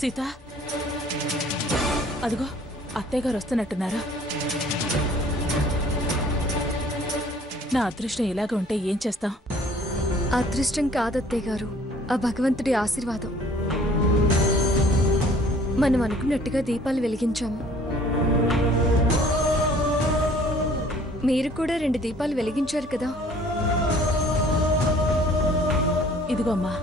సీత, అదిగో అత్తయ్య గారు వస్తున్నట్టున్నారా? నా అదృష్టం ఇలాగ ఉంటే ఏం చేస్తాం? అదృష్టం కాదత్తయ్య గారు, ఆ భగవంతుడి ఆశీర్వాదం. మనం అనుకున్నట్టుగా దీపాలు వెలిగించాము. మీరు కూడా 2 దీపాలు వెలిగించారు కదా. ఇదిగో అమ్మా.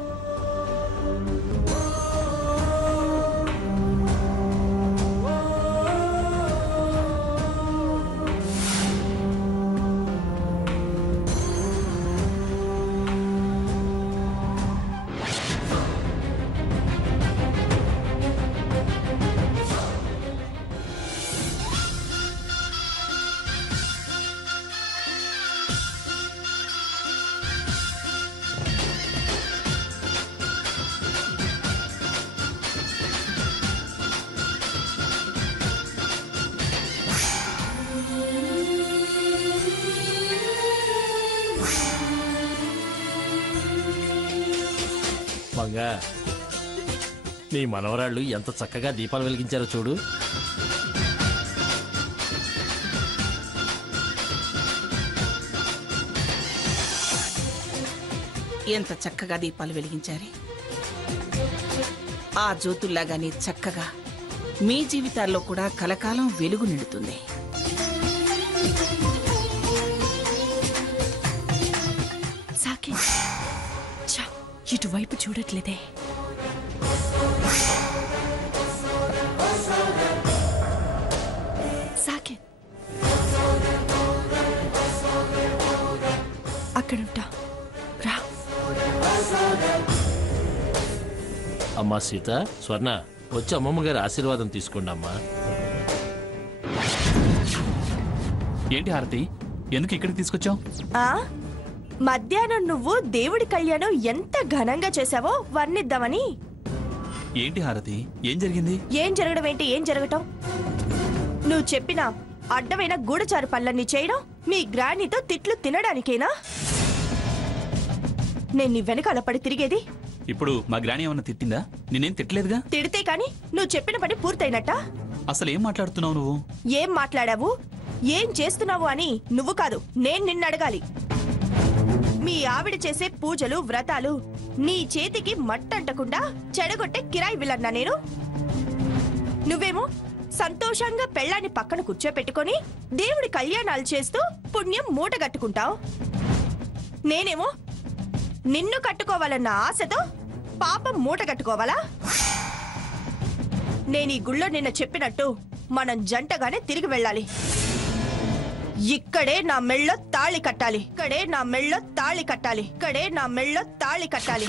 మంగా, నీ మనవరాళ్ళు ఎంత చక్కగా దీపాలు వెలిగించారో చూడు. ఎంత చక్కగా దీపాలు వెలిగించారే. ఆ జ్యోతుల్లాగానే చక్కగా మీ జీవితాల్లో కూడా కలకాలం వెలుగు నిండుతుంది. సాకేత్, ఇటువైపు చూడట్లేదే. సాకేత్, అక్కడుంటా, రా. అమ్మా సీత, స్వర్ణ, వచ్చి అమ్మమ్మ గారి ఆశీర్వాదం తీసుకోండి అమ్మా. ఏంటి హారతి, ఎందుకు ఇక్కడికి తీసుకొచ్చావు? మధ్యాహ్నం నువ్వు దేవుడి కళ్యాణం ఎంత ఘనంగా చేశావో వర్ణిద్దామని. ఏంటి హారతి, ఏం జరిగింది? ఏం జరగడం ఏంటి, ఏం జరగటం? నువ్వు చెప్పిన అడ్డమైన గూఢచారు పనులన్నీ చేయడం మీ గ్రానీతో తిట్లు తినడానికేనా నేను నీ వెనకాల పడి తిరిగేది? ఇప్పుడు మా గ్రాని ఏమన్నా తిట్టిందా? నేనేం తిట్టలేదుగా. తిడితే కాని నువ్వు చెప్పిన పని పూర్తయినట్ట? అసలు ఏం మాట్లాడుతున్నావు నువ్వు? ఏం మాట్లాడావు, ఏం చేస్తున్నావు అని నువ్వు కాదు, నేను నిన్ను అడగాలి. మీ ఆవిడ చేసే పూజలు వ్రతాలు నీ చేతికి మట్టంటకుండా చెడగొట్టే కిరాయి విలన్నా నేను? నువ్వేమో సంతోషంగా పెళ్ళాన్ని పక్కన కూర్చోపెట్టుకొని దేవుడి కళ్యాణాలు చేస్తూ పుణ్యం మూటగట్టుకుంటావు. నేనేమో నిన్ను కట్టుకోవాలన్న ఆశతో పాపం మూటగట్టుకోవాలా? నేను ఈ గుళ్ళో నిన్న చెప్పినట్టు మనం జంటగానే తిరిగి వెళ్ళాలి. ఇక్కడే నా మెళ్ళో తాళి కట్టాలి, ఇక్కడే నా మెళ్ళో తాళి కట్టాలి, ఇక్కడే నా మెళ్ళో తాళి కట్టాలి.